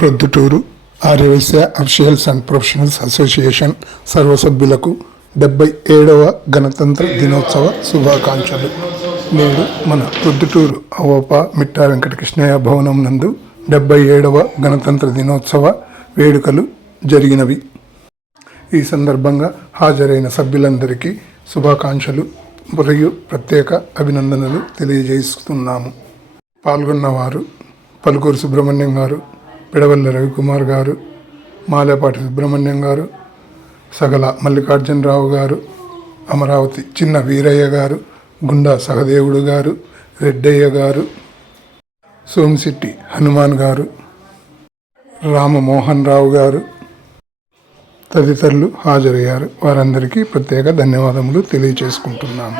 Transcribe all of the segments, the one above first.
Proddatur Aryavysya officials and professionals association సర్వసభ్యులకు 77వ గణతంత్ర దినోత్సవ శుభాకాంక్షలు. నేడు మన ప్రొద్దుటూరు అవోప మిట్టా వెంకటకృష్ణయ్య భవనం నందు 77వ గణతంత్ర దినోత్సవ వేడుకలు జరిగినవి. ఈ సందర్భంగా హాజరైన సభ్యులందరికీ శుభాకాంక్షలు మరియు ప్రత్యేక అభినందనలు తెలియజేస్తున్నాము. పాల్గొన్నవారు పలుకూరు సుబ్రహ్మణ్యం గారు, పిడవల్ల రవికుమార్ గారు, మాలేపాటి సుబ్రహ్మణ్యం గారు, సగల మల్లికార్జునరావు గారు, అమరావతి చిన్న వీరయ్య గారు, గుండా సహదేవుడు గారు, రెడ్డయ్య గారు, సోమిశెట్టి హనుమాన్ గారు, రామమోహన్ రావు గారు తదితరులు హాజరయ్యారు. వారందరికీ ప్రత్యేక ధన్యవాదములు తెలియజేసుకుంటున్నాము.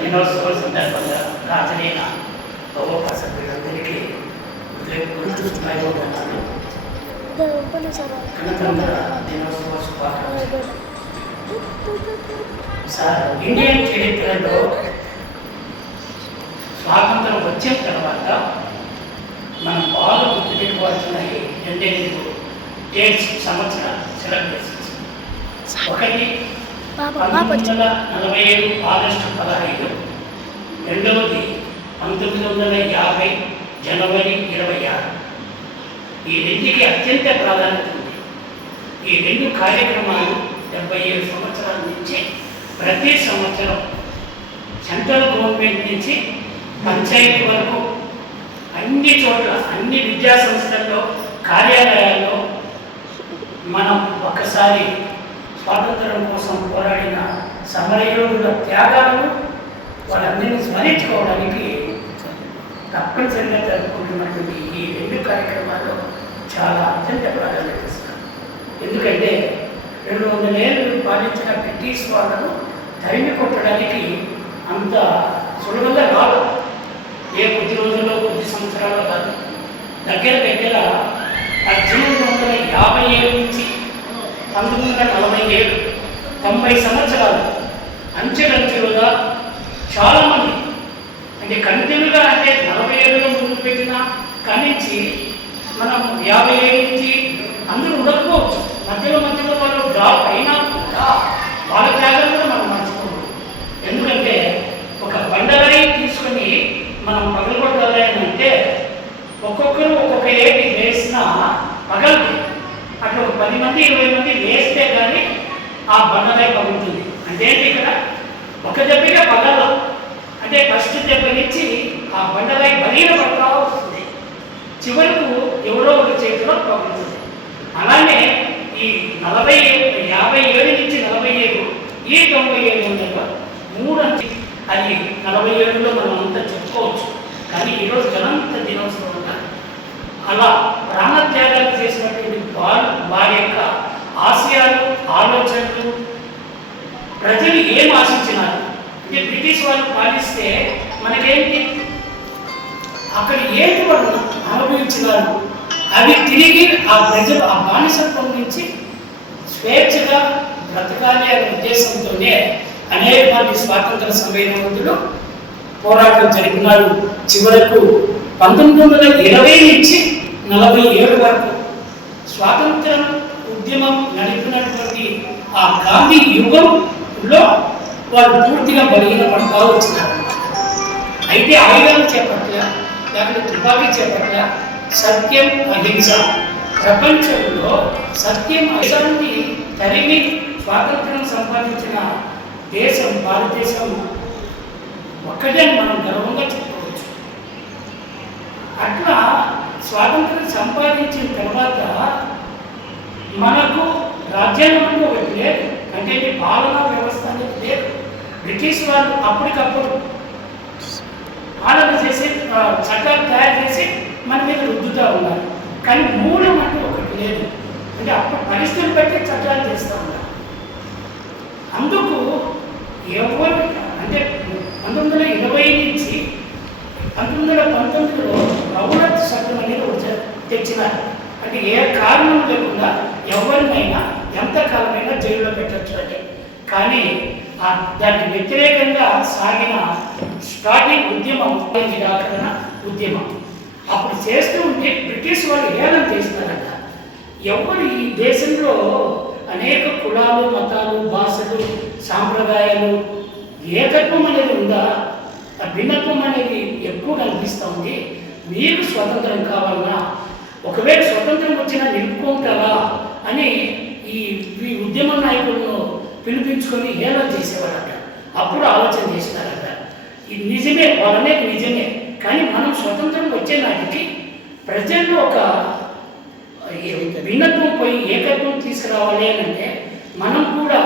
దినోత్సవ సందర్భంగా హాజరైన అవోప సభ్యులందరికీ గణతంత్ర దినోత్సవ శుభాకాంక్షలు. ఇండియన్ చరిత్రలో స్వాతంత్రం వచ్చిన తర్వాత మనం బాగా గుర్తుపెట్టుకోవాల్సిన 2 డేట్స్ సంవత్సరాలు సెలబ్రేషన్స్. ఒకటి 1947 ఆగస్టు 15, రెండవది 1950 జనవరి 26. ఈ రెండుకి అత్యంత ప్రాధాన్యత ఉంది. ఈ 2 కార్యక్రమాలు 77 సంవత్సరాల నుంచి ప్రతి సంవత్సరం సెంట్రల్ గవర్నమెంట్ నుంచి పంచాయతీ వరకు అన్ని చోట్ల, అన్ని విద్యా సంస్థల్లో, కార్యాలయాల్లో మనం ఒకసారి స్వాతంత్రం కోసం పోరాడిన సమరయోధుల త్యాగాలను వాళ్ళందరినీ స్మరించుకోవడానికి తప్పనిసరిగా జరుపుకుంటున్నటువంటి ఈ 2 కార్యక్రమాల్లో చాలా అత్యంత ప్రాధాన్యత ఇస్తారు. ఎందుకంటే 200 ఏళ్ళు పాలించిన బ్రిటిష్ వాళ్ళను తరిమి కొట్టడానికి అంత సులభంగా రాదు. ఏ కొద్ది రోజుల్లో, కొద్ది సంవత్సరాలు కాదు. దగ్గర 1857 నుంచి 1947, 90 సంవత్సరాలు అంచెలంచెలుగా చాలామంది, అంటే కంటిన్యూగా, అంటే 47లో ముందు పెట్టిన కానించి మనం 57 నుంచి అందరూ ఉండకపోవచ్చు. మధ్యలో వాళ్ళు డ్రాప్ అయినా కూడా వాళ్ళ త్యాగం కూడా మనం మర్చిపోకూడదు. ఎందుకంటే ఒక బండరాయి తీసుకొని మనం పగలగొట్టాలి అని అంటే ఒక్కొక్కరు ఒక్కొక్క ఏటి వేసిన పగలదు. అట్లా ఒక 10 మంది 20 మంది వేస్తే కానీ ఆ బండరాయి పగులుతుంది. అంటే ఇక్కడ ఒక దెబ్బగా పగల, అంటే ఫస్ట్ దెబ్బ నుంచి ఆ బండరాయి బలీన పడతా వస్తుంది, చివరకు ఎవరో ఒక చేతిలో పగులుతుంది. అలానే ఈ 57 నుంచి 47, ఈ 97 3 అంచె అది 47లో మనం అంతా చెప్పుకోవచ్చు. కానీ ఈరోజు గణతంత్ర దినోత్సవం అలా ప్రాణత్యాగాలు చేసినటువంటి వారి యొక్క ఆశయాలు, ఆలోచనలు ప్రజలు ఏం ఆశించినారు అంటే బ్రిటిష్ వాళ్ళు పాలిస్తే మనకేంటి, అక్కడ ఏంటి వాళ్ళు అనుభవించినారు, అవి తిరిగి ఆ ప్రజలు ఆ బానిసత్వం నుంచి స్వేచ్ఛగా బ్రతకాలి అనే ఉద్దేశంతోనే అనేక మంది స్వాతంత్ర సమరయోధులు పోరాటం జరిపినారు. చివరకు 1920 నుంచి 47 వరకు స్వాతంత్రం ఉద్యమం నడిపినటువంటి ఆ ఆ గాంధీ యుగంలో వాళ్ళు పూర్తిగా బలహీనపడతా వచ్చినారు. అయితే ఆయుధాలు చేపట్ల, లేకపోతే తుపాకీ చేపట్ల, సత్యం అహింస, ప్రపంచంలో సత్యం అహింసాన్ని తరిమి స్వాతంత్రం సంపాదించిన దేశం భారతదేశం ఒక్కటే మనం గర్వంగా చెప్పుకోవచ్చు. అట్లా స్వాతంత్రం సంపాదించిన తర్వాత మనకు రాజ్యాంగం అంటూ ఒకటి లేదు, అంటే పాలనా వ్యవస్థ అనేది లేదు. బ్రిటిష్ వాళ్ళు అప్పటికప్పుడు పాలన చేసి చట్టాలు తయారు చేసి మన మీద రుద్దుతూ ఉన్నారు. కానీ మూలం అంటూ ఒకటి లేదు, అంటే అప్పుడు పరిస్థితులు బట్టి చట్టాలు చేస్తూ ఉన్నారు. అందుకు ఎవరు అంటే 1920 నుంచి 1919లో రౌలత్ చట్టం అనేది తెచ్చినారు. అంటే ఏ కారణం లేకుండా ఎవరినైనా ఎంతకాలమైనా జైల్లో పెట్టచ్చు అంటే. కానీ దానికి వ్యతిరేకంగా సాగిన స్టార్టింగ్ ఉద్యమం నిరాకరణ ఉద్యమం. అప్పుడు చేస్తూ ఉంటే బ్రిటిష్ వాళ్ళు ఏదైనా చేసినారట, ఎవరు ఈ దేశంలో అనేక కులాలు, మతాలు, భాషలు, సాంప్రదాయాలు, ఏకత్వం అనేది ఉందా, భిన్నత్వం అనేది ఎక్కువ కనిపిస్తూ ఉంది. మీకు స్వతంత్రం కావాలన్నా, ఒకవేళ స్వతంత్రం వచ్చినా నిలుపుకుంటారా అని ఈ ఉద్యమ నాయకులను పిలిపించుకొని హేళన చేసేవారట. అప్పుడు ఆలోచన చేసినారట. ఇది నిజమే, వాళ్ళనేది నిజమే. కానీ మనం స్వతంత్రం వచ్చే నాటికి ప్రజల్లో ఒక భిన్నత్వం పోయి ఏకత్వం తీసుకురావాలి అని అంటే మనం కూడా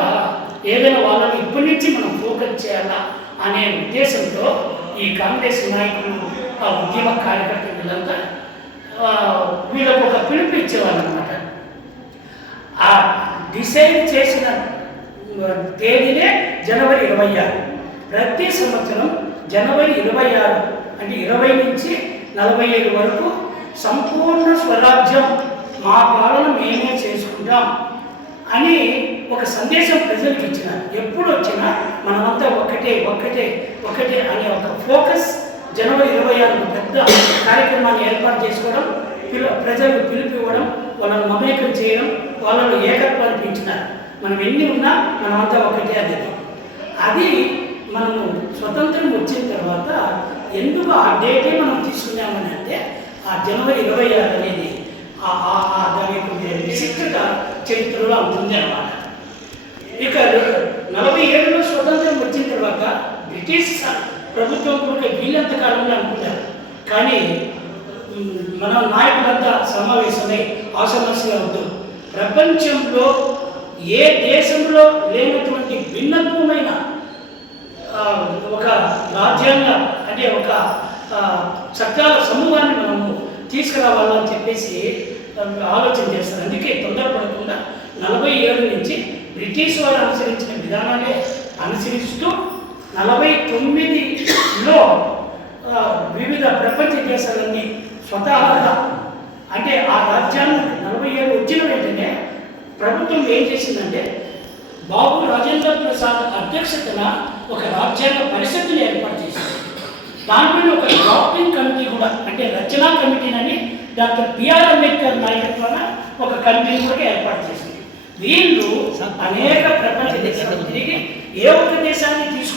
ఏదైనా వాళ్ళని ఇప్పటి నుంచి మనం ఫోకస్ చేయాలా అనే ఉద్దేశంతో ఈ కాంగ్రెస్ నాయకులు, ఆ ఉద్యమ కార్యకర్తలు వీళ్ళంతా వీళ్ళకు ఒక పిలుపు ఇచ్చేవాళ్ళు అనమాట. ఆ డిసైడ్ చేసిన తేదీనే జనవరి 26. ప్రతి సంవత్సరం జనవరి 26 అంటే 20 నుంచి 45 వరకు సంపూర్ణ స్వరాజ్యం, మా పాలన మేమే చేసుకుంటాం అని ఒక సందేశం ప్రజలకు ఇచ్చినారు. ఎప్పుడు వచ్చినా మనమంతా ఒక్కటే ఒక్కటే ఒక్కటే అనే ఒక ఫోకస్ జనవరి 26 పెద్ద కార్యక్రమాన్ని ఏర్పాటు చేసుకోవడం, ప్రజలకు పిలుపు ఇవ్వడం, వాళ్ళని మమేకం చేయడం, వాళ్ళలో ఏకత్వాన్ని పెంచినారు. మనం ఎన్ని ఉన్నా మనమంతా ఒకటే అనేది. అది మనము స్వతంత్రం వచ్చిన తర్వాత ఎందుకు ఆ డేటే మనం తీసుకున్నామని అంటే ఆ జనవరి 26 అనేది దాని యొక్క విశిష్టత చరిత్రలో ఉంటుంది అన్నమాట. ఇక 47లో స్వతంత్రం వచ్చిన తర్వాత బ్రిటిష్ ప్రభుత్వం కూడా వీళ్ళంత కాలంలో అనుకుంటారు. కానీ మన నాయకులంతా సమావేశమై ఆ సమస్య వద్దు, ప్రపంచంలో ఏ దేశంలో లేనటువంటి భిన్నత్వమైన ఒక రాజ్యాంగ అంటే ఒక చట్టాల సమూహాన్ని మనము తీసుకురావాలని చెప్పేసి ఆలోచన చేస్తారు. అందుకే తొందరపడకుండా 47 నుంచి బ్రిటిష్ వారు అనుసరించిన విధానాన్ని అనుసరిస్తూ 49లో వివిధ ప్రపంచ దేశాలన్నీ స్వతహాగా అంటే ఆ రాజ్యాన్ని 47 వచ్చిన వెంటనే ప్రభుత్వం ఏం చేసిందంటే బాబు రాజేంద్ర ప్రసాద్ అధ్యక్షతన ఒక రాజ్యాంగ పరిషత్తుని ఏర్పాటు చేసింది. దాంట్లో ఒక డ్రాఫ్టింగ్ కమిటీ కూడా అంటే రచనా కమిటీనని డాక్టర్ బిఆర్ అంబేద్కర్ నాయకత్వాన ఒక కమిటీని కూడా ఏర్పాటు చేసింది. వీళ్ళు అనేక ప్రపంచ దేశాలు తిరిగి ఏ ఒక్క దేశాన్ని తీసుకో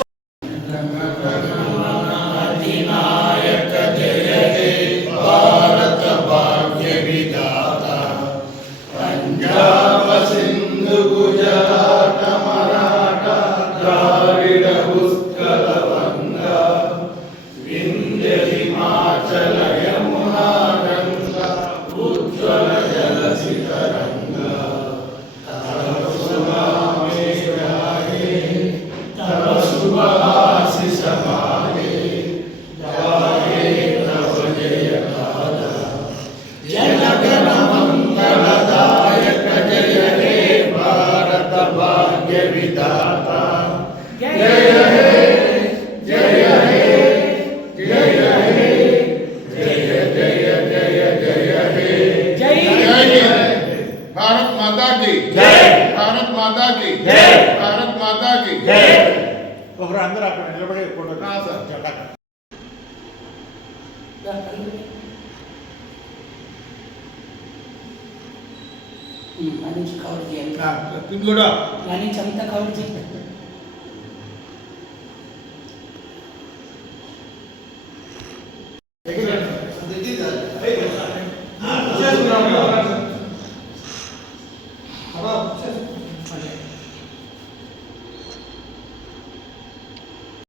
అందరూ అక్కడ నిలబడి ఫోటో దాని నుంచి కవర్ చేయాలి, పిన్ కూడా దాని నుంచి అంతా కవర్ చేయాలి. చేస్తున్నాం.